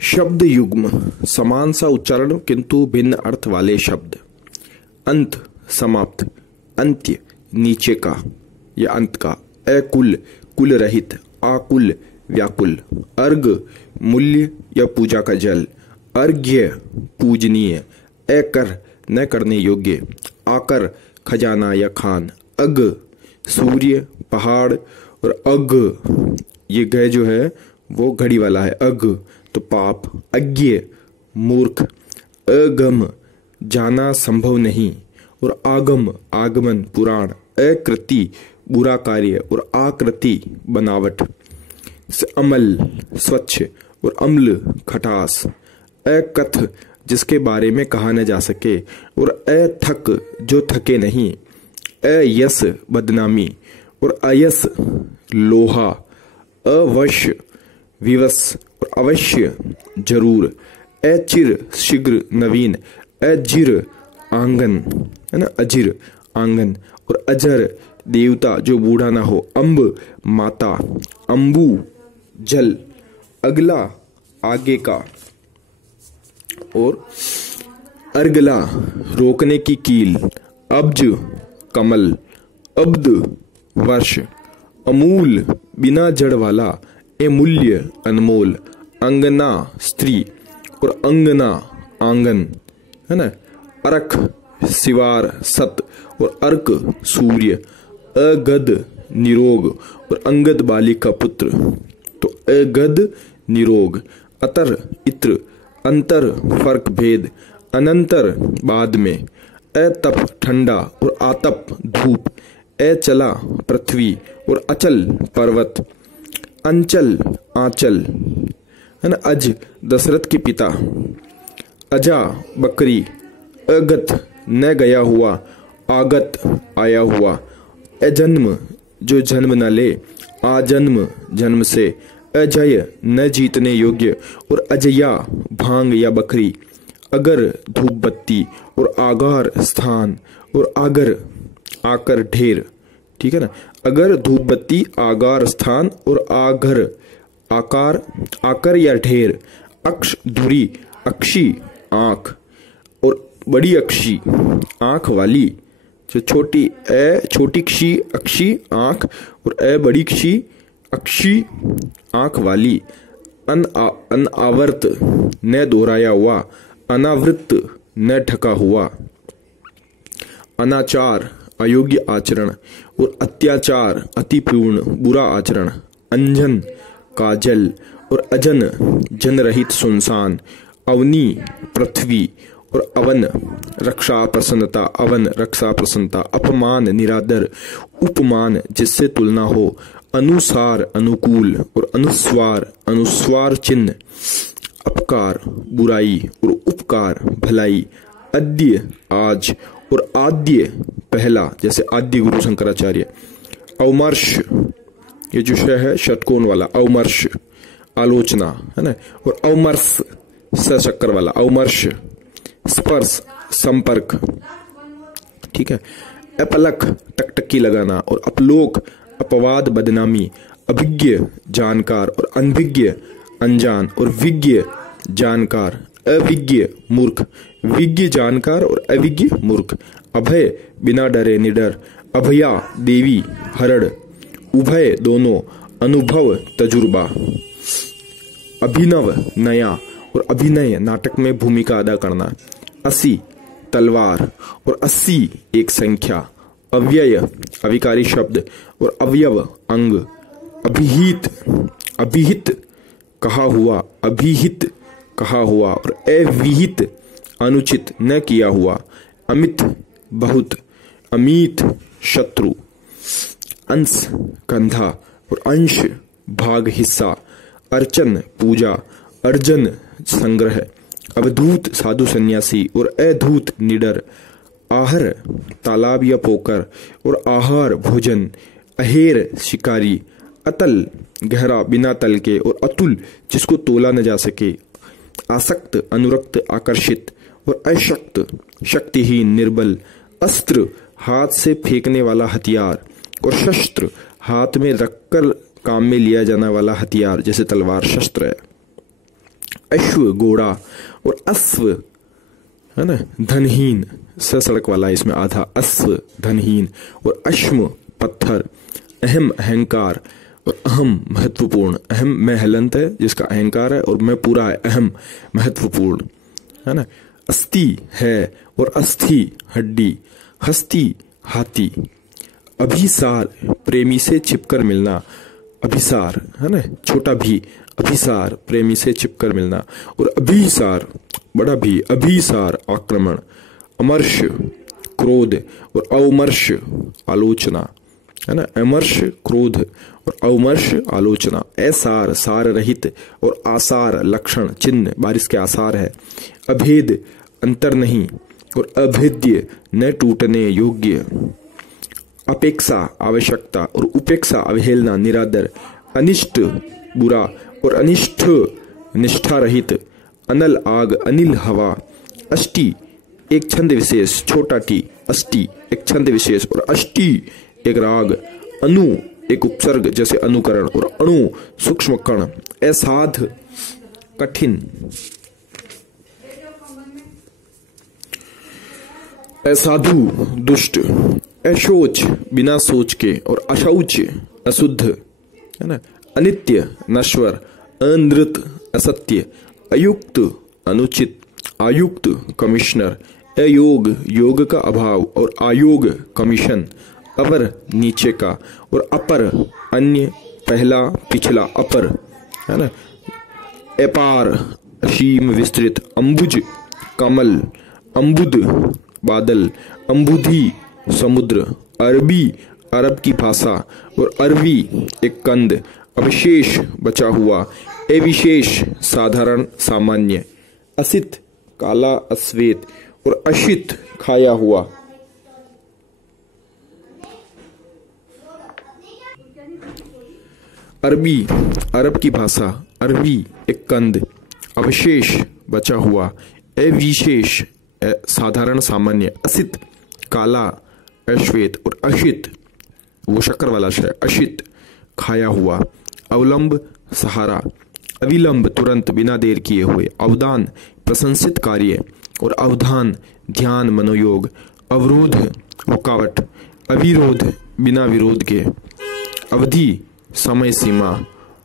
शब्द युग्म समान सा उच्चारण किंतु भिन्न अर्थ वाले शब्द। अंत समाप्त, अंत्य नीचे का या अंत का। अकुल कुल रहित, आकुल व्याकुल। अर्घ मूल्य या पूजा का जल। अर्घ्य पूजनीय। अकर न करने योग्य। आकर खजाना या खान। अग सूर्य पहाड़ और अग ये ग जो है वो घड़ी वाला है। अग तो पाप। अज्ञ मूर्ख। अगम जाना संभव नहीं और आगम आगमन पुराण। अकृति बुरा कार्य और आकृति बनावट। अमल स्वच्छ और अम्ल खटास। अकथ जिसके बारे में कहा न जा सके और अथक जो थके नहीं। अयस बदनामी और अयस लोहा। अवश्य विवश और अवश्य जरूर। अचिर शीघ्र नवीन। अजिर आंगन है ना, अजिर आंगन। और अजर देवता जो बूढ़ा ना हो। अम्ब माता। अम्बु जल। अगला आगे का। और अर्गला रोकने की कील। अब्ज कमल। अब्द वर्ष। अमूल बिना जड़ वाला। अमूल्य अनमोल। अंगना स्त्री और अंगना आंगन है ना। अर्क सिवार सत और अर्क सूर्य। अगद निरोग और अंगद बालिक का पुत्र तो अगद निरोग। अतर इत्र। अंतर फर्क भेद। अनंतर बाद में। अतप ठंडा और आतप धूप। अचला पृथ्वी और अचल पर्वत। अंचल आंचल है ना। अज दशरथ के पिता। अजा बकरी। अगत न गया हुआ। आगत आया हुआ। अजन्म जो जन्म न ले। आजन्म जन्म से। अजय न जीतने योग्य और अजया भांग या बकरी। अगर धूप बत्ती और आगार स्थान और आगर आकर ढेर। ठीक है ना। अगर धूप बत्ती आगार स्थान और आगर आकार आकर या ढेर। अक्ष धुरी। अक्षी आंख और बड़ी अक्षी आंख वाली। जो छोटी क्षी अक्षी आंख और बड़ी क्षी अक्षी आंख वाली। अनावर्त न दोहराया हुआ। अनावृत न ढका हुआ। अनाचार अयोग्य आचरण और अत्याचार अतिपूर्ण बुरा आचरण। अंजन काजल और अजन जनरहित सुनसान। अवनी पृथ्वी और अवन रक्षा प्रसन्नता। अवन रक्षा प्रसन्नता। अपमान निरादर। उपमान जिससे तुलना हो। अनुसार अनुकूल और अनुस्वार अनुस्वार चिन्ह। अपकार बुराई और उपकार भलाई। अद्य आज और आद्य पहला जैसे आद्य गुरु शंकराचार्य। अवमर्श ये जो शय है षटकोण वाला। अवमर्श आलोचना है ना। और अवमर्श सशक्कर वाला। अवमर्श स्पर्श संपर्क। ठीक है। अपलक टकटकी लगाना और अपलोक अपवाद बदनामी। अभिज्ञ जानकार और अनभिज्ञ अनजान और विज्ञ जानकार। अविज्ञ मूर्ख। विज्ञ जानकार और अविज्ञ मूर्ख। अभय बिना डरे निडर। अभया देवी हरण। उभय दोनों। अनुभव तजुर्बा। अभिनव नया और अभिनय नाटक में भूमिका अदा करना। अस्सी तलवार और 80 एक संख्या। अव्यय अविकारी शब्द और अवयव अंग। अभिहित अभिहित कहा हुआ। अभिहित कहा हुआ और अविहित अनुचित न किया हुआ। अमित बहुत। अमित शत्रु। अंश कंधा और अंश भाग हिस्सा। अर्चन पूजा। अर्जन संग्रह। अवधूत साधु सन्यासी और अधूत निडर। आहर तालाब या पोकर और आहार भोजन। अहेर शिकारी। अतल गहरा बिना तल के और अतुल जिसको तोला न जा सके। आसक्त अनुरक्त आकर्षित और अशक्त शक्तिहीन निर्बल। अस्त्र हाथ से फेंकने वाला हथियार और शस्त्र हाथ में रखकर काम में लिया जाने वाला हथियार जैसे तलवार शस्त्र है। अश्व घोड़ा और अश्व, है ना, धनहीन, सड़क वाला इसमें आधा, अश्व धनहीन, और अश्म पत्थर, अहम अहंकार, और अहम महत्वपूर्ण, अहम में हलंत है जिसका अहंकार है, और मैं पूरा है, अहम महत्वपूर्ण, है ना, अस्थि है और अस्थि हड्डी, हस्ती हाथी, अभिसार प्रेमी से छिपकर मिलना, अभिसार, है ना, छोटा भी, अभिसार प्रेमी से छिपकर मिलना, और अभिसार बड़ा भी, अभिसार आक्रमण, अमर्ष क्रोध और अवमर्श आलोचना, है ना, अमर्ष क्रोध और अवमर्श आलोचना, असार सार रहित और आसार लक्षण चिन्ह, बारिश के आसार है, अभेद अंतर नहीं और अभेद्य न टूटने योग्य, अपेक्षा आवश्यकता और उपेक्षा अवहेलना निरादर, अनिष्ट बुरा और अनिष्ठ निष्ठा रहित, अनल आग अनिल हवा, अष्टि एक छंद विशेष, छोटा टी, अष्टि एक छंद विशेष और अष्टि एक राग, अनु एक उपसर्ग जैसे अनुकरण, और अणु सूक्ष्म कण, असाध कठिन, असाधु दुष्ट, अशोच बिना सोच के, और अशौच अशुद्ध, है ना, अनित्य नश्वर, अनृत असत्य, अयुक्त अनुचित, आयुक्त कमिश्नर, अयोग योग का अभाव और आयोग कमीशन, अवर नीचे का और अपर अन्य, पहला पिछला, अपर, है ना, अपार असीम विस्तृत, अंबुज कमल, अंबुद बादल, अंबुधि समुद्र, अरबी अरब की भाषा और अरबी एक कंद, अविशेष बचा हुआ, अविशेष साधारण सामान्य, असित काला अश्वेत और अशित खाया हुआ, अरबी अरब की भाषा, अरबी एक कंद, अवशेष बचा हुआ, अविशेष साधारण सामान्य, असित काला अश्वेत और अशित वो शक्कर वाला शय, अशित खाया हुआ, अवलंब सहारा, अविलंब तुरंत बिना देर किए हुए, अवदान प्रशंसित कार्य और अवधान ध्यान मनोयोग, अवरोध रुकावट, अविरोध बिना विरोध के, अवधि समय सीमा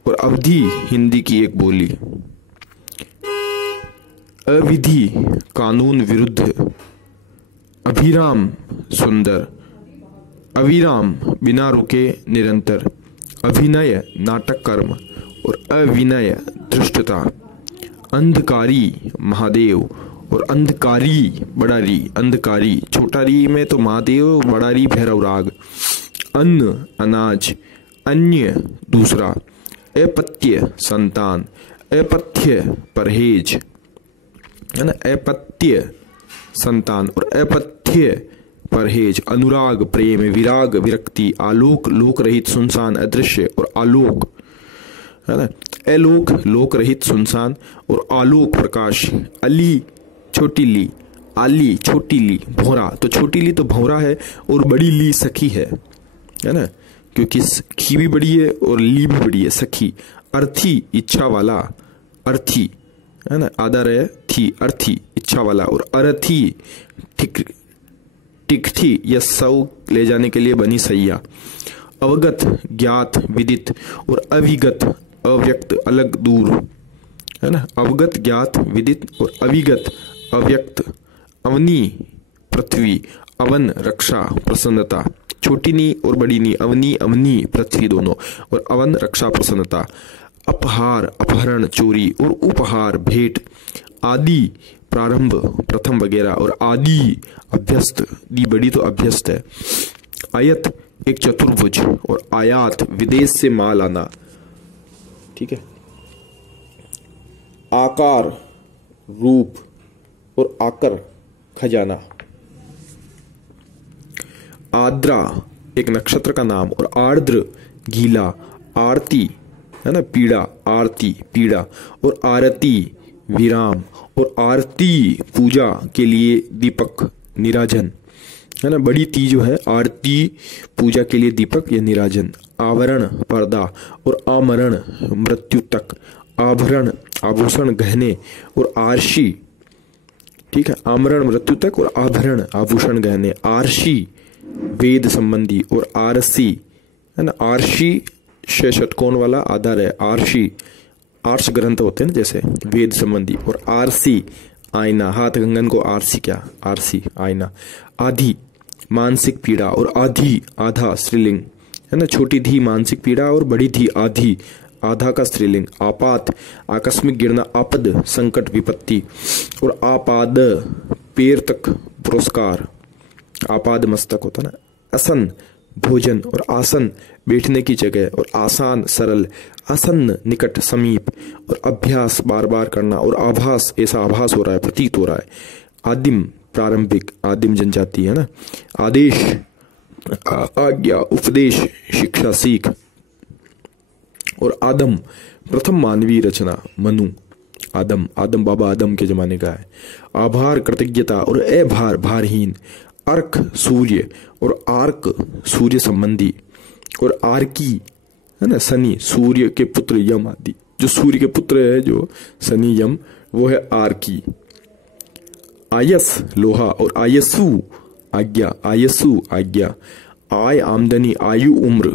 और अवधि हिंदी की एक बोली, अविधि कानून विरुद्ध, अभिराम सुंदर, अविराम बिना रुके निरंतर, अभिनय नाटक कर्म और अविनय धृष्टता, अंधकारी महादेव और अंधकारी बड़ा री, अंधकारी छोटा री में तो महादेव, बड़ा री भैरव राग, अन्न अनाज, अन्य दूसरा, अपत्य संतान, अपथ्य परहेज, है ना, अपत्य संतान और अपथ्य परहेज, अनुराग प्रेम, विराग विरक्ति, आलोक लोक रहित सुनसान अदृश्य और आलोक, है ना, अलोक लोक रहित सुनसान और आलोक प्रकाश, अली छोटी ली, आली छोटी ली, भौरा तो छोटी ली तो भौरा है और बड़ी ली सखी है ना, क्योंकि खी भी बड़ी है और ली भी बड़ी है, सखी, अर्थी इच्छा वाला, अर्थी, है ना, आधा रहे थी, अर्थी इच्छा वाला, और अर्थी टिकठी या सौ ले जाने के लिए बनी सैया, अवगत ज्ञात विदित और अविगत अव्यक्त अलग दूर, है ना, अवगत ज्ञात विदित और अविगत अव्यक्त, अवनी पृथ्वी, अवन रक्षा प्रसन्नता, छोटी नी और बड़ी नी, अवनी अवनी पृथ्वी दोनों, और अवन रक्षा प्रसन्नता, अपहार अपहरण चोरी और उपहार भेंट, आदि प्रारंभ प्रथम वगैरह, और आदि अभ्यस्त, दी बड़ी तो अभ्यस्त है, आयत एक चतुर्भुज और आयात विदेश से माल आना, ठीक है, आकार रूप और आकर खजाना, आद्रा एक नक्षत्र का नाम और आर्द्र गीला, आरती, है ना, पीड़ा, आरती पीड़ा, और आरती विराम, और आरती पूजा के लिए दीपक निराजन, है ना, बड़ी ती जो है, आरती पूजा के लिए दीपक या निराजन, आवरण पर्दा और आमरण मृत्यु तक, आभरण आभूषण गहने और आरशी, ठीक है, आमरण मृत्यु तक और आभरण आभूषण गहने, आरशी वेद संबंधी और आरसी है ना, आरशी से षटकोण वाला आधार है, आरशी आर्ष ग्रंथ होते हैं ना जैसे वेद संबंधी, और आरसी आईना, हाथ कंगन को आरसी क्या, आरसी आईना, आधी मानसिक पीड़ा और आधी आधा स्त्रीलिंग है ना, छोटी धी मानसिक पीड़ा और बड़ी धी आधी आधा का स्त्रीलिंग, आपात आकस्मिक गिरना, आपद संकट विपत्ति और आपाद पैर तक पुरस्कार, आपाद मस्तक होता ना, असन भोजन और आसन बैठने की जगह और आसान सरल, आसन्न निकट समीप और अभ्यास बार बार करना और आभास ऐसा आभास हो रहा है, प्रतीत हो रहा है, आदिम प्रारंभिक आदिम जनजाति है ना, आदेश आज्ञा उपदेश शिक्षा सीख और आदम प्रथम मानवीय रचना मनु, आदम आदम बाबा आदम के जमाने का है, आभार कृतज्ञता और अभार भारहीन, अर्क सूर्य और आर्क सूर्य संबंधी और आर्की है ना शनि सूर्य के पुत्र यम आदि, जो सूर्य के पुत्र है जो शनि यम वो है आर्की, आयस लोहा और आयसु आज्ञा, आयसु आज्ञा, आय आमदनी आयु उम्र,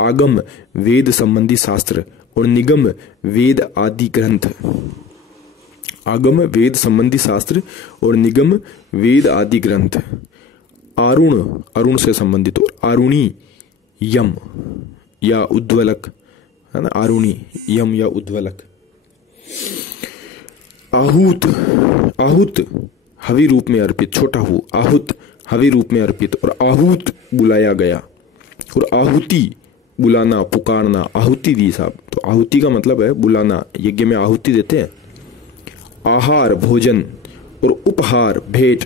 आगम वेद संबंधी शास्त्र और निगम वेद आदि ग्रंथ, आगम वेद संबंधी शास्त्र और निगम वेद आदि ग्रंथ, आरुण अरुण से संबंधित और आरुणी यम या उद्वलक है ना, आरुणी यम या उद्वलक, आहूत आहूत हवि रूप में अर्पित, छोटा हूं आहूत हवि रूप में अर्पित और आहूत बुलाया गया और आहुति बुलाना पुकारना, आहुति दी साहब, तो आहुति का मतलब है बुलाना, यज्ञ में आहुति देते हैं, आहार भोजन और उपहार भेंट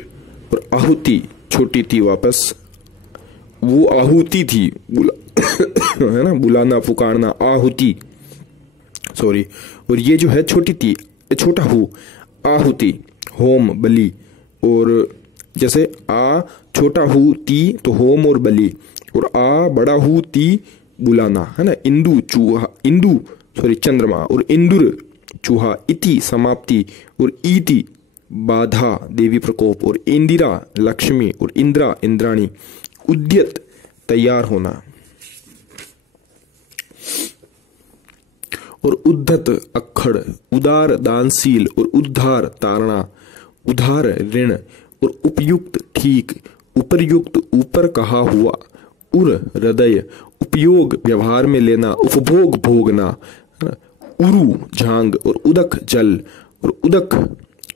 और आहुति छोटी थी वापस, वो आहुति थी है ना, बुलाना पुकारना आहुति, सॉरी, और ये जो है छोटी थी छोटा हूँ आहुति, होम बलि, और जैसे आ छोटा हूँ ती तो होम और बलि, और आ बड़ा हूँ ती बुलाना है ना, इंदु चूहा इंदु सॉरी चंद्रमा और इंदुर चूहा, इति समाप्ति और इति बाधा देवी प्रकोप और इंदिरा लक्ष्मी और इंद्रा इंद्राणी, उद्यत तैयार होना और उद्धत अक्खड़, उदार दानशील और उद्धार तारणा, उधार ऋण और उपयुक्त ठीक, उपरयुक्त ऊपर कहा हुआ, उर हृदय, उपयोग व्यवहार में लेना, उपभोग भोगना, उरु झांग और उदक जल और उदक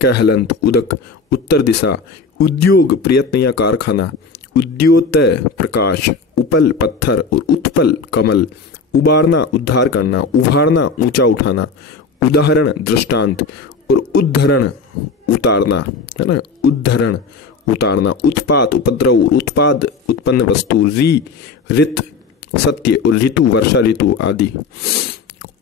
कहलंत उदक उत्तर दिशा, उद्योग प्रयत्न या कारखाना, उद्योतय प्रकाश, उपल पत्थर और उत्पल कमल, उबारना उद्धार करना, उभारना ऊंचा उठाना, उदाहरण दृष्टांत और उद्धरण उतारना है ना, उद्धरण उतारना, उत्पात उपद्रव, उत्पाद उत्पन्न वस्तु, री ऋत सत्य और ऋतु वर्षा ऋतु आदि,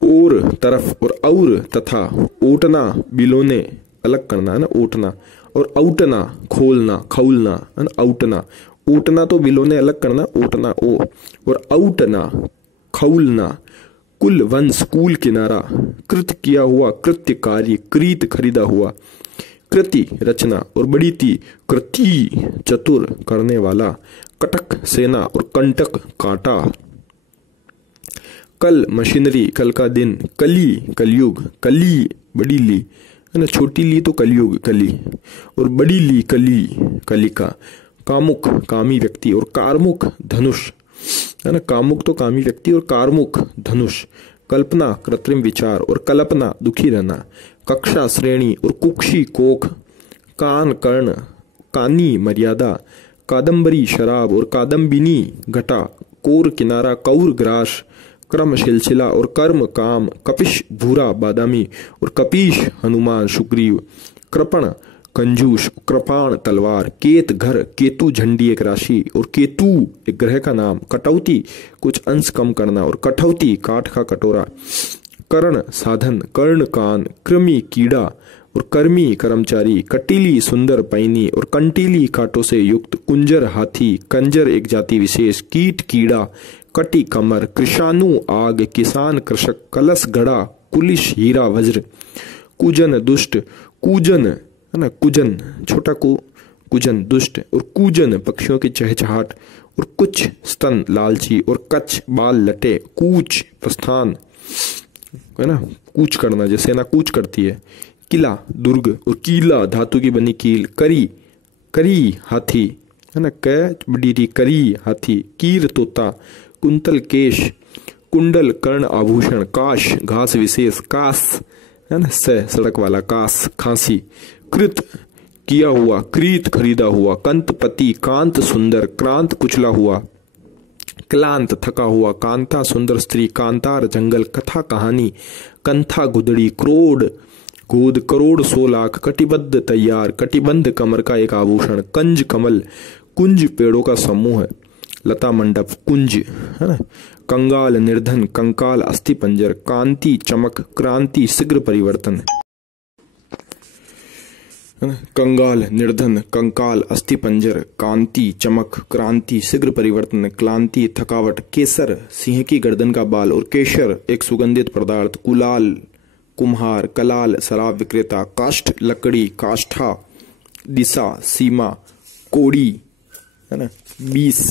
और तरफ और तथा, ओटना बिलोने अलग करना है ना, ओटना और औटना खोलना खौलना है ना, औटना, ओटना तो बिलोने अलग करना, ओटना ओ, और औटना खौलना, कुल वंश कूल किनारा, कृत किया हुआ कृत्य कार्य, क्रीत खरीदा हुआ, कृति रचना और बड़ी ती कृति चतुर करने वाला, कटक सेना और कंटक कांटा, कल मशीनरी कल का दिन, कली कलयुग, कली बड़ी ली है ना, छोटी ली तो कलयुग कली और बड़ी ली कली कलिका, कामुक कामी व्यक्ति और कारमुक धनुष है ना, कामुक तो कामी व्यक्ति और कारमुक धनुष, कल्पना कृत्रिम विचार और कल्पना दुखी रहना, कक्षा श्रेणी और कुक्षी कोख, कान कर्ण कानी मर्यादा, कादम्बरी शराब और कादम्बिनी घटा, कोर किनारा कौर ग्रास, क्रम सिलसिला और कर्म काम, कपिश भूरा बादामी और कपीश हनुमान सुग्रीव, कृपण कंजूस, कृपाण तलवार, केत घर केतु झंडी एक राशि और केतु एक ग्रह का नाम, कटौती कुछ अंश कम करना और कठौती काठ का कटोरा, कर्ण साधन, कर्ण कान, कृमि कीड़ा और कर्मी कर्मचारी, कटीली सुंदर पैनी और कंटीली कांटों से युक्त, कुंजर हाथी, कंजर एक जाति विशेष, कीट कीड़ा, कटी कमर, कृषाणु आग, किसान कृषक, कलश घड़ा कुलिश हीरा वज्र, कुजन दुष्ट, कूजन है ना, कुजन छोटा कुजन दुष्ट, और कूजन पक्षियों की चहचहाट, और कुछ स्तन लालची, और कच्छ बाल लटे, कूच प्रस्थान है ना, कूच करना जैसे सेना कूच करती है, किला दुर्ग, और कीला धातु की बनी कील, करी करी हाथी है ना, बड़ी करी हाथी, कीर तोता, कुंतल केश, कुंडल कर्ण आभूषण, काश घास विशेष, कास है ना सड़क वाला, कास खांसी, कृत किया हुआ, क्रीत खरीदा हुआ, कंत पति, कांत सुंदर, क्रांत कुचला हुआ, क्लांत थका हुआ, कांता सुंदर स्त्री, कांतार जंगल, कथा कहानी, कंथा गुदड़ी, क्रोड गोद, करोड़ 100 लाख, कटिबद्ध तैयार, कटिबंध कमर का एक आभूषण, कंज कमल, कुंज पेड़ों का समूह है, लता मंडप, कुंज है ना, कंगाल निर्धन, कंकाल अस्थि पंजर, कांति चमक, क्रांति शीघ्र परिवर्तन, कंगाल निर्धन, कंकाल अस्थि पंजर, कांति चमक, क्रांति शीघ्र परिवर्तन, क्लांति थकावट, केसर सिंह की गर्दन का बाल, और केशर एक सुगंधित पदार्थ, कुलाल कुम्हार, कलाल शराब विक्रेता, काष्ठ लकड़ी, काष्ठा दिशा, सीमा, कोड़ी है ना 20,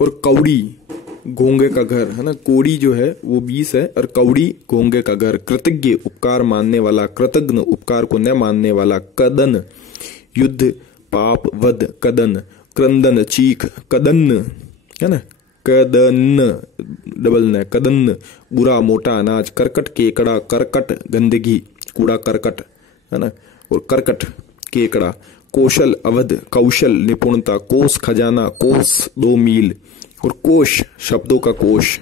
और कौड़ी घोंगे का घर है ना, कोड़ी जो है वो 20 है, और कौड़ी घोंगे का घर, कृतज्ञ उपकार मानने वाला, कृतज्ञ उपकार को न मानने वाला, कदन युद्ध पाप वध, कदन क्रंदन चीख, कदन है ना, कदन डबल न, कदन बुरा मोटा अनाज, करकट केकड़ा, करकट गंदगी कूड़ा करकट है ना, और करकट केकड़ा, कौशल अवध, कौशल निपुणता, कोस खजाना, कोस 2 मील, और कोश शब्दों का कोश,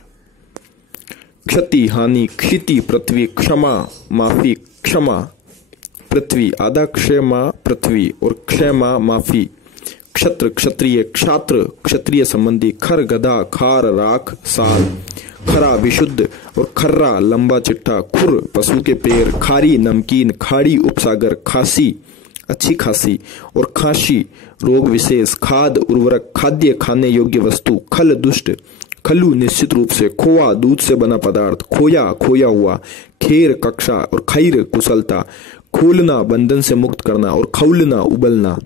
क्षति हानि, क्षिति पृथ्वी, क्षमा माफी, क्षमा पृथ्वी, आधा क्षमा पृथ्वी, और क्षमा माफी, क्षत्र क्षत्रिय, क्षात्र क्षत्रिय संबंधी, खर गधा, खार राख साल, खरा विशुद्ध, और खर्रा लंबा चिट्ठा, खुर पशु के पैर, खारी नमकीन, खाड़ी उपसागर, खांसी अच्छी खांसी, और खांसी रोग विशेष, खाद उर्वरक, खाद्य खाने योग्य वस्तु, खल दुष्ट, खल्लू निश्चित रूप से, खोआ दूध से बना पदार्थ, खोया खोया हुआ, खेर कक्षा, और खैर कुशलता, खोलना बंधन से मुक्त करना, और खौलना उबलना,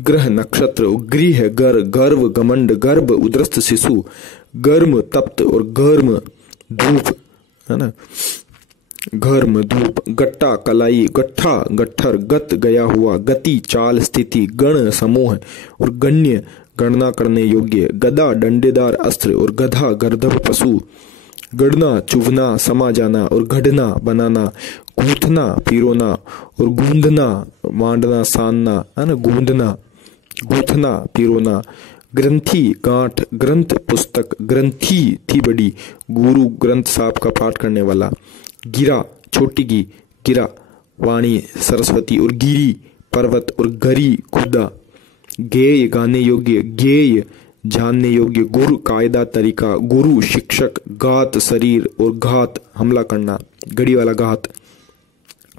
ग्रह नक्षत्र, गृह गर, गर्व घमंड, गर्भ उद्रस्त शिशु, गर्म तप्त, और गर्म धूप है ना, घर्म धूप, गट्टा कलाई, गट्ठा गट्ठर, गत गया हुआ, गति चाल स्थिति, गण समूह, और गण्य गणना करने योग्य, गदा डंडेदार अस्त्र, और गधा गर्दभ पशु, गढ़ना चुभना समा जाना, और गढ़ना बनाना, गूंथना पिरोना, और गूंदना मांडना सानना है ना, गूंदना गूंथना पिरोना, ग्रंथि गांठ, ग्रंथ पुस्तक, ग्रंथि थी बड़ी, गुरु ग्रंथ साहब का पाठ करने वाला, गिरा छोटी गिरा वाणी सरस्वती, और गिरी पर्वत, और गरी खुदा, गेय गाने योग्य, गेय जानने योग्य, गुरु कायदा तरीका, गुरु शिक्षक, घात शरीर, और घात हमला करना, गड़ी वाला घात,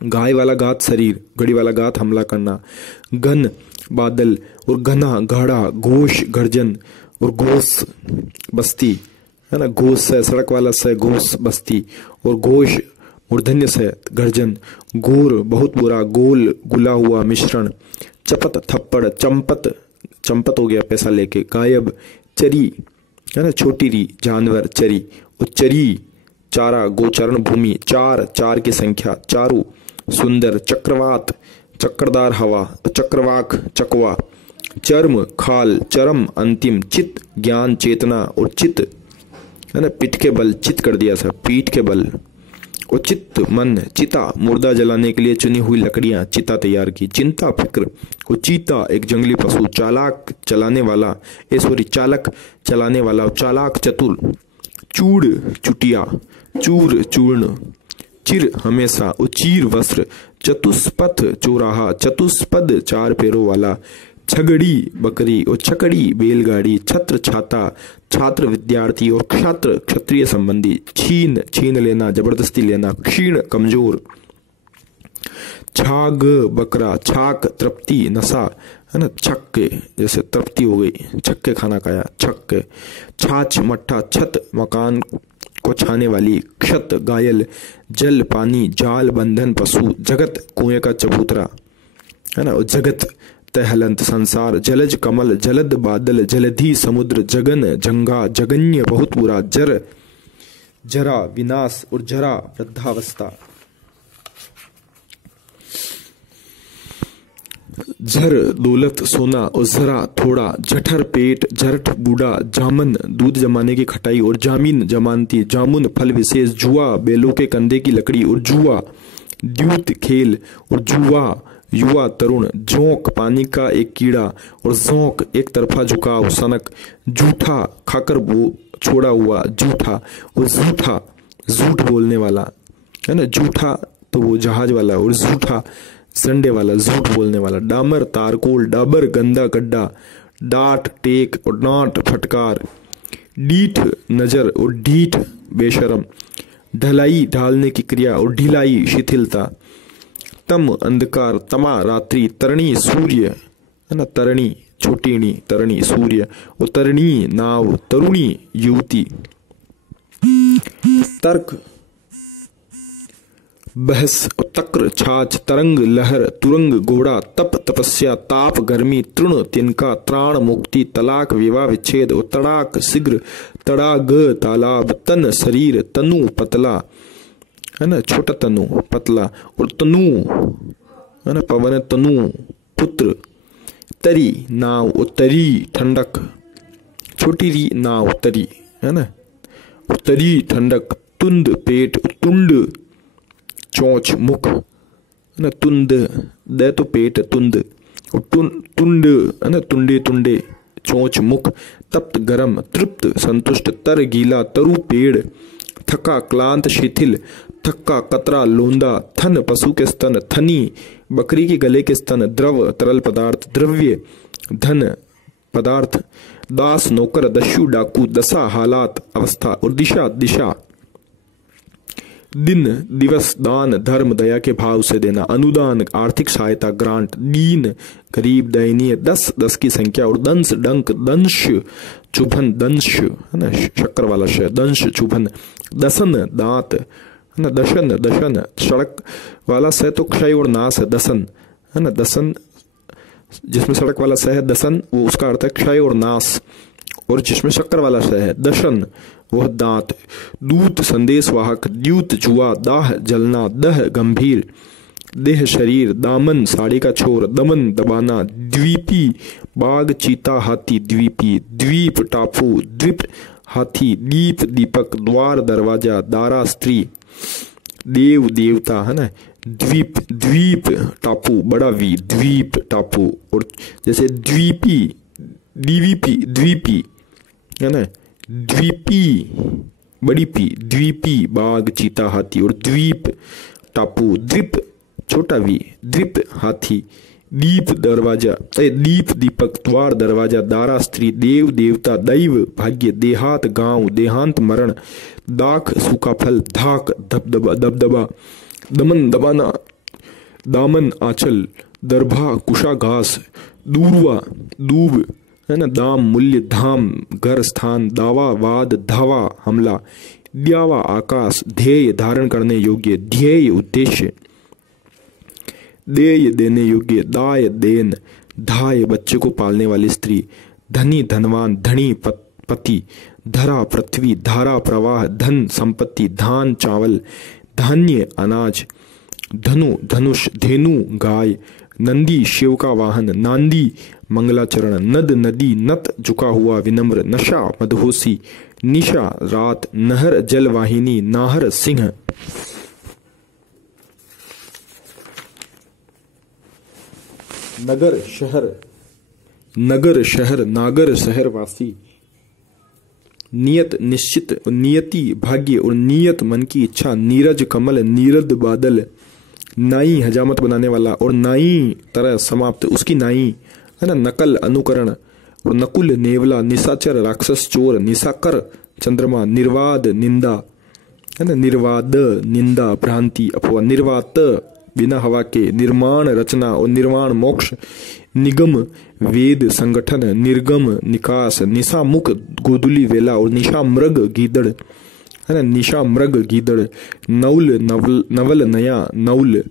गाय वाला घात शरीर, गड़ी वाला घात हमला करना, घन बादल, और घना घड़ा, घोष गर्जन, और घोष बस्ती है ना, घोष से सड़क वाला से घोष बस्ती, और घोष मूर्धन्य से गर्जन, गोर बहुत बुरा, गोल गुला हुआ मिश्रण, चपत थप्पड़, चंपत चंपत हो गया पैसा लेके, गायब, चरी है ना छोटी री जानवर चरी, और चरी चारा गोचरण भूमि, चार चार की संख्या, चारू सुंदर, चक्रवात चक्रदार हवा, चक्रवाक चकवा, चर्म खाल, चरम अंतिम, चित ज्ञान चेतना, और चित है ना पीठ के बल, चित कर दिया था पीठ के बल, और चित्त मन, चिता मुर्दा जलाने के लिए चुनी हुई लकड़ियां, चिता तैयार की, चिंता फिक्र, और चीता एक जंगली पशु, चालाक चलाने वाला, सॉरी चालक चलाने वाला, चालाक चतुर, चूड़ चुटिया, चूर चूर्ण, चिर हमेशा, और चीर वस्त्र, चतुष्पथ चौराहा, चतुष्पद 4 पैरों वाला, छगड़ी बकरी, और छकड़ी बैलगाड़ी, छत्र छाता, छात्र विद्यार्थी, और क्षात्र क्षत्रिय संबंधी, छीन छीन लेना जबरदस्ती लेना, क्षीण कमजोर, छाग बकरा, छाक तृप्ति नशा है ना, छक्के जैसे तृप्ति हो गई, छक्के खाना खाया, छक्के, छाछ मट्ठा, छत मकान को छाने वाली, क्षत घायल, जल पानी, जाल बंधन पशु, जगत कुएं का चबूतरा, है ना, और जगत तहलंत संसार, जलज कमल, जलद बादल, जलधि समुद्र, जगन जंगा, जगन्य बहुत बुरा, जर जरा विनाश और जरा वृद्धावस्था, झर दौलत सोना और जरा थोड़ा, जठर पेट, जरठ बूढ़ा, जामन दूध जमाने की खटाई और जामीन जमानती, जामुन फल विशेष, जुआ बेलों के कंधे की लकड़ी और जुआ द्यूत खेल और जुआ युवा तरुण, जोंक पानी का एक कीड़ा और जोंक एक तरफा झुकाव सनक, जूठा खाकर वो छोड़ा हुआ जूठा और जूठा झूठ बोलने वाला, है ना, जूठा तो वो जहाज वाला और जूठा संडे वाला झूठ बोलने वाला, डामर तारकोल, डाबर गंदा गड्ढा, डांट टेक और डांट फटकार, डीठ नजर और ढीठ बेशरम, ढलाई ढालने की क्रिया और ढिलाई शिथिलता, तम अंधकार, तमा रात्रि, तरणी सूर्य, है ना, तरणी छोटीणी, तरणी सूर्य और तरणी नाव, तरुणी युवती, तर्क बहस और तक्र छाछ, तरंग लहर, तुरंग घोड़ा, तप तपस्या, ताप गर्मी, तृण तिनका, त्राण मुक्ति, तलाक विवाह विच्छेद और तड़ाक शीघ्र, तड़ाग तालाब, तन शरीर, तनु पतला, है ना, छोटा तनु पतला और तनु, है ना, पवन तनु पुत्र, तरी नाव और तरी ठंडक, छोटी री नाव तरी, है ना, और तरी ठंडक, तुंद पेट, तुंड चोंच मुख, है ना, तुंद दे तो पेट तुंद और तुंड, है ना, तुंडे तुंडे, चोंच मुख, तप्त गरम, तृप्त संतुष्ट, तर गीला, तरु पेड़, थका क्लांत शिथिल, थक्का कतरा लोंदा, थन पशु के स्तन, थनी बकरी के गले के स्तन, द्रव तरल पदार्थ, द्रव्य धन पदार्थ, दास नौकर, दस्यु डाकू, दशा हालात अवस्था और दिशा दिशा, दिन दिवस, दान धर्म दया के भाव से देना, अनुदान आर्थिक सहायता ग्रांट, दीन गरीब दयनीय, 10 की संख्या और दंश डंक, दंश चुभन, दंश, है ना, शक्कर वाला शय, दंश चुभन, दसन दांत, है ना, दशन दशन, सड़क वाला सह तो क्षय और नाश है, दसन, है ना, दसन जिसमें सड़क वाला सह है दसन, वो उसका अर्थ है क्षय और नाश, और जिसमें शक्कर वाला सह है दशन वह दांत, दूत संदेश वाहक, द्यूत जुआ, दाह जलना, दह गंभीर, देह शरीर, दामन साड़ी का छोर, दमन दबाना, द्वीपी बाघ चीता हाथी, द्वीपी द्वीप टापू, द्वीप हाथी, दीप दीपक, द्वार दरवाजा, दारा स्त्री, देव देवता, है ना, द्वीप द्वीप टापू बड़ा वी, द्वीप टापू, और जैसे द्वीपी द्वीपी द्वीपी, है ना, द्वीपी बड़ी पी, द्वीपी बाघ चीता हाथी और द्वीप टापू, द्वीप छोटा वी, द्वीप हाथी, दीप दरवाजा, दीप दीपक, द्वार दरवाजा, दारा स्त्री, देव देवता, दैव भाग्य, देहात गांव, देहांत मरण, दाख सूखा फल, धाक दबदबा दबदबा, दमन दबाना, दामन आंचल, दरभा कुशा घास, दूरवा दूब, है ना, दाम मूल्य, धाम घर स्थान, दावा वाद, धावा हमला, द्यावा आकाश, ध्येय धारण करने योग्य, ध्येय उद्देश्य, देय देने योग्य, दाय देन, धाय बच्चे को पालने वाली स्त्री, धनी धनवान, धनी पति, धरा पृथ्वी, धारा प्रवाह, धन संपत्ति, धान चावल, धान्य अनाज, धनु धनुष, धेनु गाय, नंदी शिव का वाहन, नांदी मंगलाचरण, नद नदी, नत झुका हुआ विनम्र, नशा मदहोशी, निशा रात, नहर जलवाहिनी, नाहर सिंह, नगर शहर, नगर शहर, नागर शहरवासी, नियत निश्चित, नियति भाग्य और नियत मन की इच्छा, नीरज कमल, नीरद बादल, नाई हजामत बनाने वाला और नाई तरह समाप्त, उसकी नाई, है ना, नकल अनुकरण और नकुल नेवला, निशाचर राक्षस चोर, निशाकर चंद्रमा, निर्वाद निंदा, है ना, निर्वाद निंदा भ्रांति अफवाह, निर्वात बिना हवा के, निर्माण रचना और निर्वाण मोक्ष, निगम वेद संगठन, निर्गम निकास, निशा मुख गोधुली वेला और निशा मृग गीदड़, है ना। निशा मृग गीदड़, नौल नवल नया नौल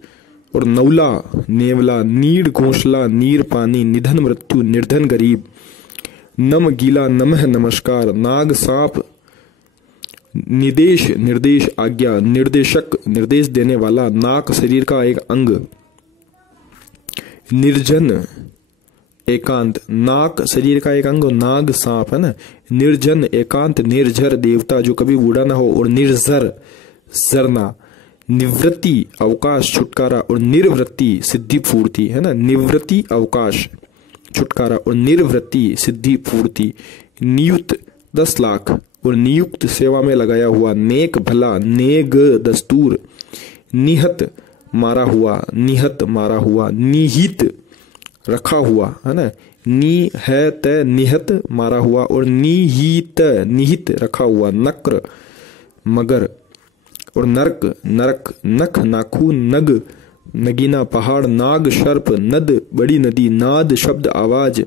और नौला नेवला, नीड़ घोंसला नीर पानी, निधन मृत्यु निर्धन गरीब, नम गीला नमः नमस्कार, नाग सांप, निदेश निर्देश आज्ञा, निर्देशक निर्देश देने वाला, नाक शरीर का एक अंग, निर्जन एकांत, नाक शरीर का एक अंग, नाग सांप है ना। निर्जन एकांत, निर्झर देवता जो कभी बूढ़ा ना हो, और निर्झर जरना, निवृत्ति अवकाश छुटकारा, और निर्वृत्ति सिद्धि पूर्ति है ना। निवृत्ति अवकाश छुटकारा और निर्वृत्ति सिद्धि पूर्ति। नियुक्त 10 लाख और नियुक्त सेवा में लगाया हुआ, नेक भला, नेग दस्तूर, निहत मारा हुआ, निहत मारा हुआ, निहित रखा हुआ है ना। नी है त निहत मारा हुआ और निहित निहित रखा हुआ, नक्र मगर और नरक नरक, नख नाखून, नग नगीना पहाड़, नाग सर्प, नद बड़ी नदी, नाद शब्द आवाज,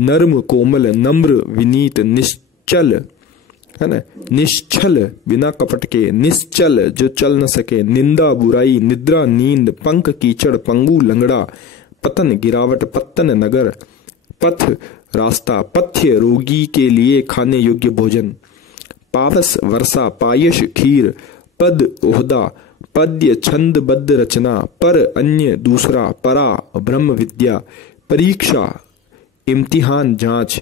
नर्म कोमल, नम्र विनीत, निश्चल है ना, निश्चल बिना कपट के, निश्चल जो चल न सके, निंदा बुराई, निद्रा नींद, पंख कीचड़, पंगु लंगड़ा, पतन गिरावट, पत्तन नगर, पथ रास्ता, पथ्य रोगी के लिए खाने योग्य भोजन, पावस वर्षा, पायश खीर, पद ओहदा, पद्य छंद बद्ध रचना, पर अन्य दूसरा, परा ब्रह्म विद्या, परीक्षा इम्तिहान जांच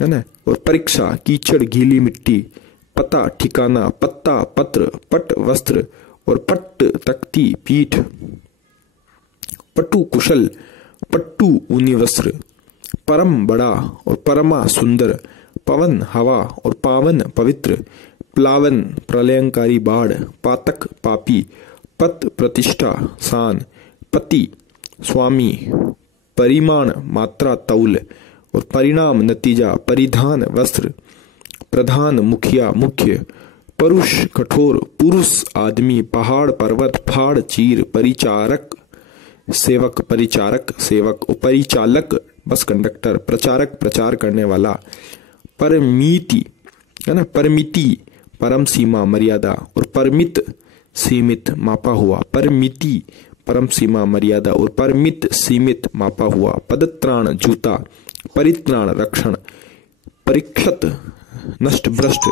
है ना, और परीक्षा कीचड़ गीली मिट्टी, पता ठिकाना, पत्ता पत्र, पट वस्त्र और पट्ट तख्ती पीठ, पटु कुशल, पट्टू ऊनी वस्त्र, परम बड़ा और परमा सुंदर, पवन हवा और पावन पवित्र, प्लावन प्रलयंकारी बाढ़, पातक पापी, पत प्रतिष्ठा सान, पति स्वामी, परिमाण मात्रा तौल और परिणाम नतीजा, परिधान वस्त्र, प्रधान मुखिया मुख्य, परुष कठोर, पुरुष आदमी, पहाड़ पर्वत, फाड़ चीर, परिचारक सेवक, परिचारक सेवक, परिचालक बस कंडक्टर, प्रचारक प्रचार करने वाला, परमिति है ना, परमिति परम सीमा मर्यादा और परमित सीमित मापा हुआ, परमिति परम सीमा मर्यादा और परमित सीमित मापा हुआ, पदत्राण जूता, परित्राण रक्षण, परीक्षत नष्ट भ्रष्ट।